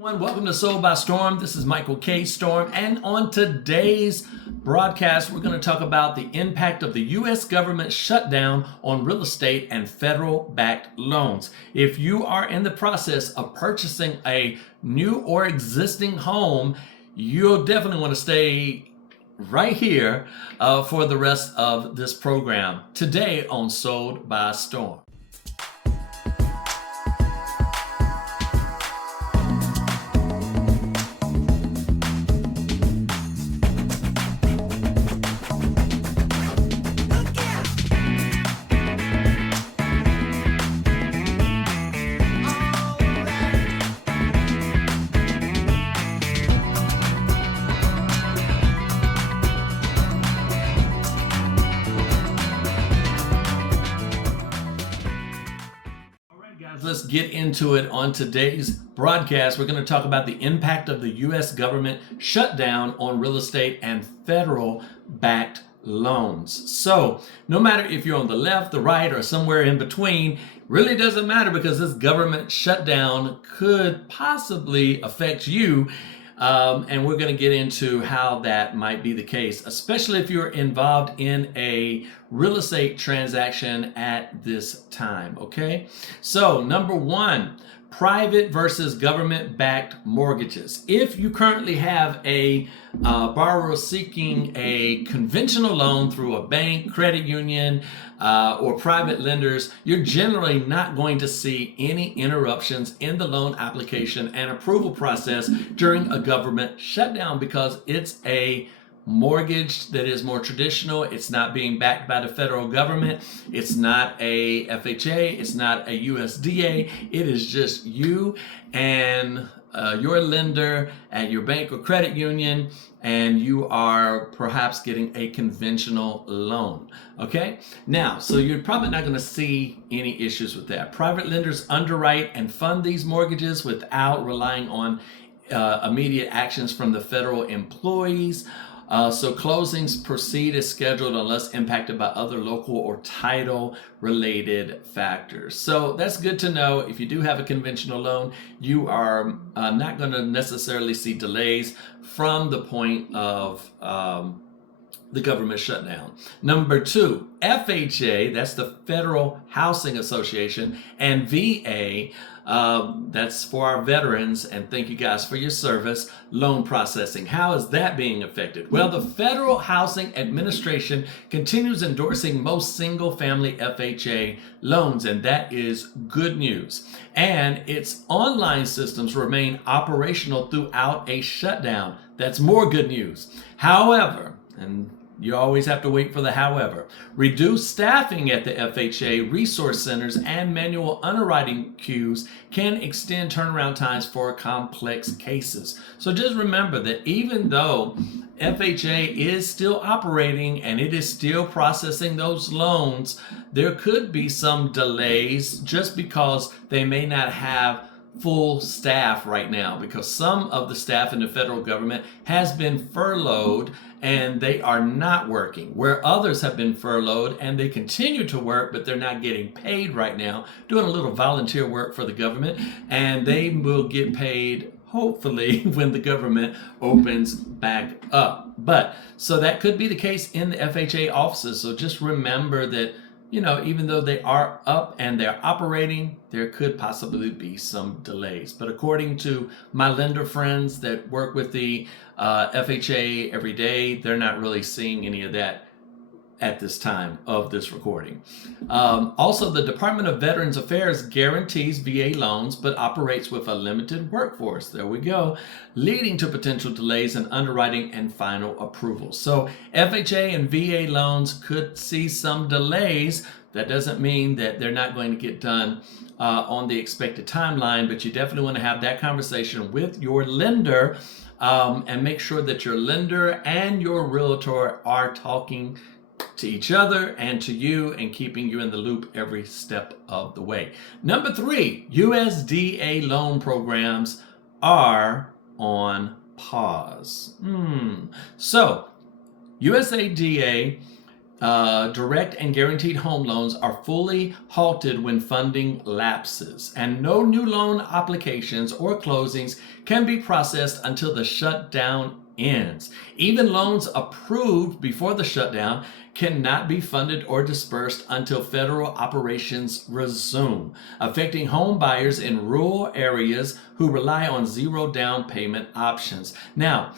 Everyone, welcome to Sold by Storm. This is Michael K. Storm, and on today's broadcast, we're going to talk about the impact of the U.S. government shutdown on real estate and federal-backed loans. If you are in the process of purchasing a new or existing home, you'll definitely want to stay right here for the rest of this program today on Sold by Storm. Let's get into it on today's broadcast. We're going to talk about the impact of the U.S. government shutdown on real estate and federal-backed loans. So, no matter if you're on the left, the right, or somewhere in between, really doesn't matter because this government shutdown could possibly affect you. And we're going to get into how that might be the case, especially if you're involved in a real estate transaction at this time, okay? So, number one, private versus government-backed mortgages. If you currently have a borrower seeking a conventional loan through a bank, credit union, or private lenders, you're generally not going to see any interruptions in the loan application and approval process during a government shutdown because it's a mortgage that is more traditional. It's not being backed by the federal government. It's not a FHA. It's not a USDA. It is just you and your lender at your bank or credit union, and you are perhaps getting a conventional loan. Okay? Now, so you're probably not going to see any issues with that. Private lenders underwrite and fund these mortgages without relying on immediate actions from the federal employees. So closings proceed as scheduled unless impacted by other local or title related factors. So that's good to know. If you do have a conventional loan, you are not going to necessarily see delays from the point of the government shutdown. Number two, FHA, that's the Federal Housing Association, and VA, that's for our veterans, and thank you guys for your service, loan processing. How is that being affected? Well, the Federal Housing Administration continues endorsing most single-family FHA loans, and that is good news. And its online systems remain operational throughout a shutdown. That's more good news. However, and you always have to wait for the however. Reduced staffing at the FHA resource centers and manual underwriting queues can extend turnaround times for complex cases. So just remember that even though FHA is still operating and it is still processing those loans, there could be some delays just because they may not have full staff right now, because some of the staff in the federal government has been furloughed and they are not working, where others have been furloughed and they continue to work, but they're not getting paid right now, doing a little volunteer work for the government, and they will get paid hopefully when the government opens back up. But so that could be the case in the FHA offices. So just remember that, you know, even though they are up and they're operating, there could possibly be some delays. But according to my lender friends that work with the FHA every day, they're not really seeing any of that at this time of this recording. Also, the Department of Veterans Affairs guarantees VA loans but operates with a limited workforce. There we go, leading to potential delays in underwriting and final approval. So FHA and VA loans could see some delays. That doesn't mean that they're not going to get done on the expected timeline, but you definitely want to have that conversation with your lender and make sure that your lender and your realtor are talking to each other and to you and keeping you in the loop every step of the way. Number three, USDA loan programs are on pause. So USDA direct and guaranteed home loans are fully halted when funding lapses, and no new loan applications or closings can be processed until the shutdown ends. Even loans approved before the shutdown cannot be funded or dispersed until federal operations resume, affecting home buyers in rural areas who rely on zero down payment options. Now,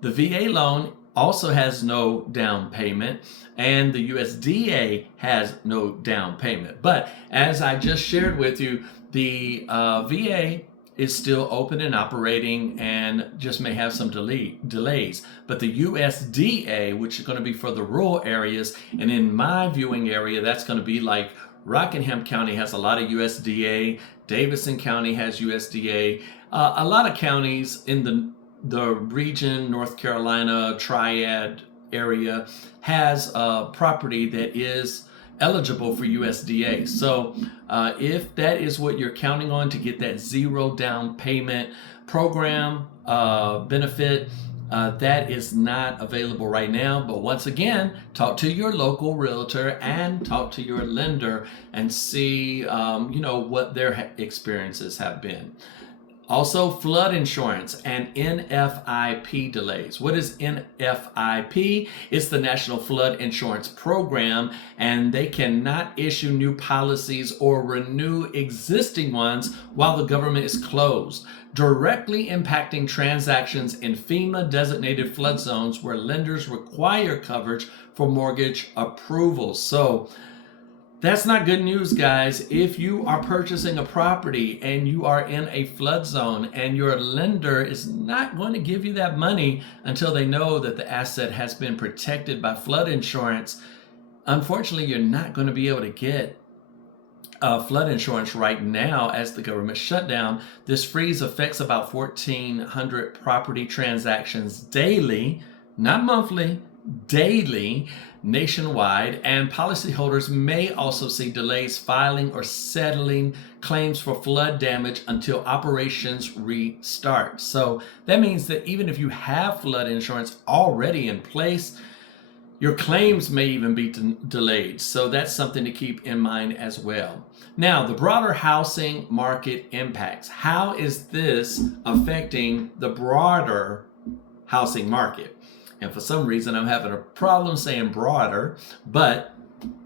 the VA loan also has no down payment, and the USDA has no down payment. But as I just shared with you, the VA is still open and operating and just may have some delays. But the USDA, which is going to be for the rural areas, and in my viewing area, that's going to be like Rockingham County has a lot of USDA, Davidson County has USDA, a lot of counties in the region, North Carolina, Triad area, has property that is eligible for USDA. So if that is what you're counting on to get that zero down payment program benefit, that is not available right now. But once again, talk to your local realtor and talk to your lender and see what their experiences have been. Also, flood insurance and NFIP delays. What is NFIP? It's the National Flood Insurance Program, and they cannot issue new policies or renew existing ones while the government is closed, directly impacting transactions in FEMA designated flood zones where lenders require coverage for mortgage approvals. So, that's not good news, guys. If you are purchasing a property and you are in a flood zone and your lender is not going to give you that money until they know that the asset has been protected by flood insurance, unfortunately, you're not going to be able to get flood insurance right now as the government shutdown. This freeze affects about 1,400 property transactions daily, not monthly, daily, nationwide, and policyholders may also see delays filing or settling claims for flood damage until operations restart. So that means that even if you have flood insurance already in place, your claims may even be delayed. So that's something to keep in mind as well. Now, the broader housing market impacts. How is this affecting the broader housing market? And for some reason, I'm having a problem saying broader, but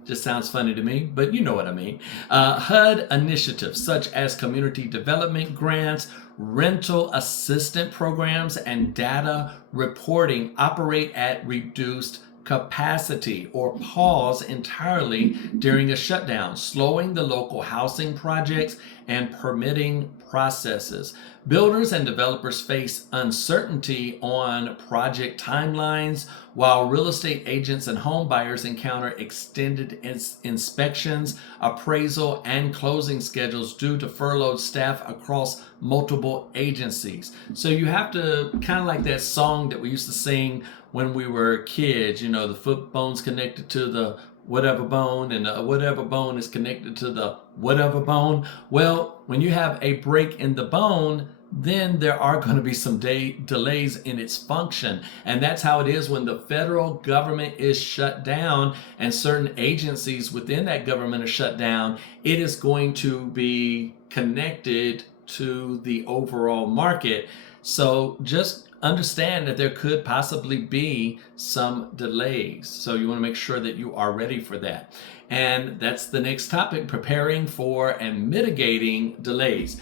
just sounds funny to me, but you know what I mean. HUD initiatives such as community development grants, rental assistance programs, and data reporting operate at reduced capacity or pause entirely during a shutdown, slowing the local housing projects and permitting processes. Builders and developers face uncertainty on project timelines, while real estate agents and home buyers encounter extended inspections, appraisal, and closing schedules due to furloughed staff across multiple agencies. So you have to kind of like that song that we used to sing when we were kids, the foot bone's connected to the whatever bone, and the whatever bone is connected to the whatever bone. Well, when you have a break in the bone, then there are going to be some delays in its function. And that's how it is when the federal government is shut down and certain agencies within that government are shut down. It is going to be connected to the overall market. So just understand that there could possibly be some delays. So you want to make sure that you are ready for that. And that's the next topic, preparing for and mitigating delays.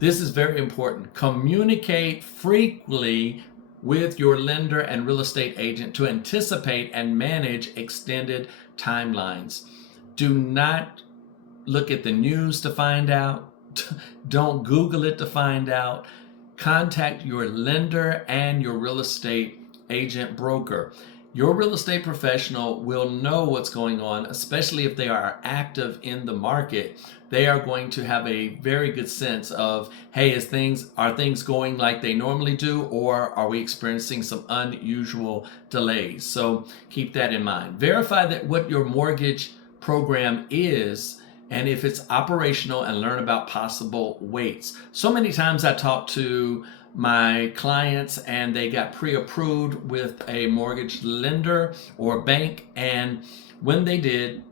This is very important. Communicate frequently with your lender and real estate agent to anticipate and manage extended timelines. Do not look at the news to find out. Don't Google it to find out. Contact your lender and your real estate agent broker. Your real estate professional will know what's going on, especially if they are active in the market. They are going to have a very good sense of, hey, are things going like they normally do, or are we experiencing some unusual delays? So keep that in mind. Verify that what your mortgage program is and if it's operational, and learn about possible waits. So many times I talk to my clients and they got pre-approved with a mortgage lender or bank, and when they did,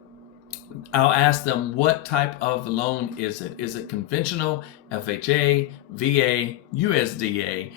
I'll ask them, what type of loan is it? Is it conventional, FHA, VA, USDA,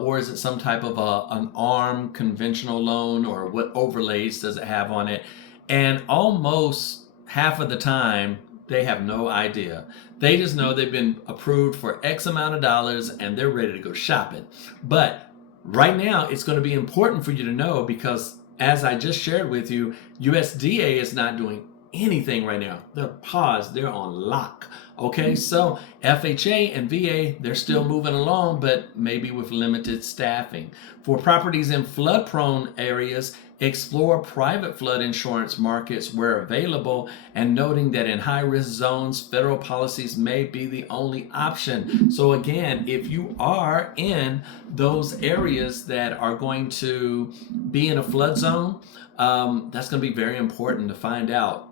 or is it some type of an ARM conventional loan, or what overlays does it have on it? And almost half of the time, they have no idea. They just know they've been approved for X amount of dollars and they're ready to go shopping. But right now, it's going to be important for you to know, because as I just shared with you, USDA is not doing anything right now. They're paused, they're on lock. Okay, so FHA and VA, they're still moving along, but maybe with limited staffing. For properties in flood prone areas, explore private flood insurance markets where available, and noting that in high risk zones, federal policies may be the only option. So again, if you are in those areas that are going to be in a flood zone, that's going to be very important to find out,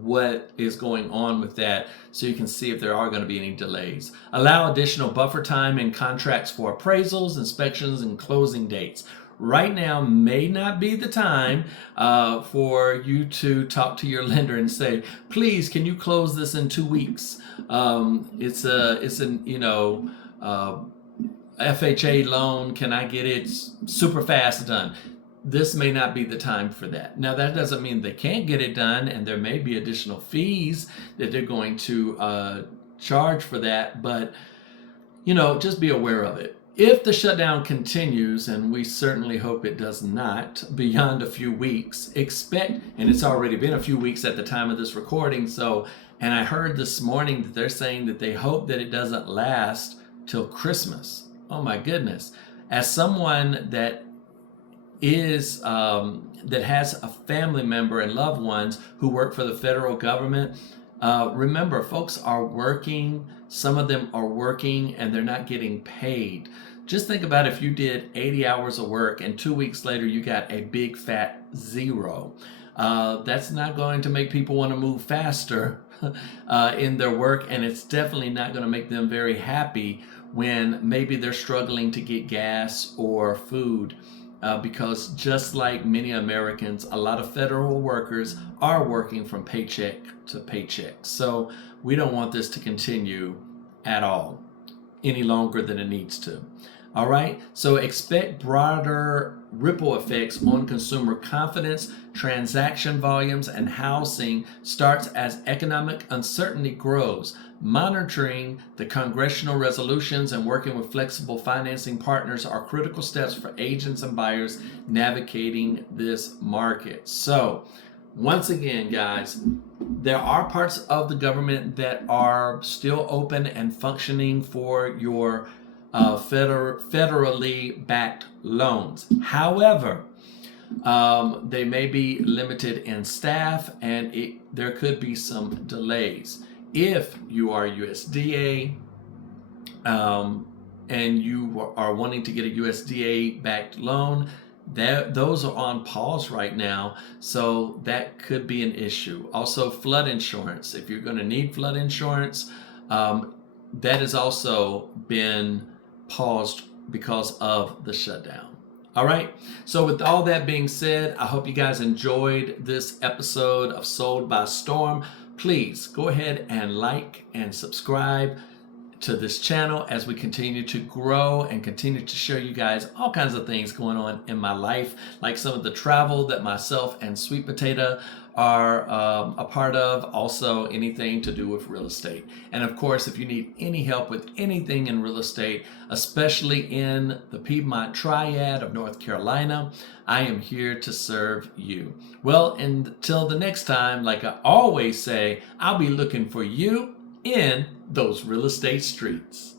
what is going on with that, so you can see if there are going to be any delays. Allow additional buffer time in contracts for appraisals, inspections, and closing dates. Right now may not be the time for you to talk to your lender and say, please, can you close this in 2 weeks? It's an FHA loan. Can I get it super fast done? This may not be the time for that. Now, that doesn't mean they can't get it done, and there may be additional fees that they're going to charge for that, but just be aware of it. If the shutdown continues, and we certainly hope it does not, beyond a few weeks, expect, and it's already been a few weeks at the time of this recording, and I heard this morning that they're saying that they hope that it doesn't last till Christmas. Oh my goodness. As someone that has a family member and loved ones who work for the federal government, remember, folks are working. Some of them are working and they're not getting paid. Just think about if you did 80 hours of work and 2 weeks later you got a big fat zero. That's not going to make people want to move faster in their work, and it's definitely not going to make them very happy when maybe they're struggling to get gas or food. Because just like many Americans, a lot of federal workers are working from paycheck to paycheck. So we don't want this to continue at all, any longer than it needs to. All right, so expect broader ripple effects on consumer confidence, transaction volumes, and housing starts as economic uncertainty grows. Monitoring the congressional resolutions and working with flexible financing partners are critical steps for agents and buyers navigating this market. So, once again, guys, there are parts of the government that are still open and functioning for your federally backed loans. However, they may be limited in staff, and there could be some delays. If you are USDA and you are wanting to get a USDA backed loan, those are on pause right now, so that could be an issue. Also, flood insurance. If you're going to need flood insurance, that has also been paused because of the shutdown. All right. So with all that being said, I hope you guys enjoyed this episode of Sold by Storm. Please go ahead and like and subscribe to this channel as we continue to grow and continue to show you guys all kinds of things going on in my life, like some of the travel that myself and Sweet Potato are a part of, also anything to do with real estate. And of course, if you need any help with anything in real estate, especially in the Piedmont Triad of North Carolina, I am here to serve you. Well, until the next time, like I always say, I'll be looking for you in those real estate streets.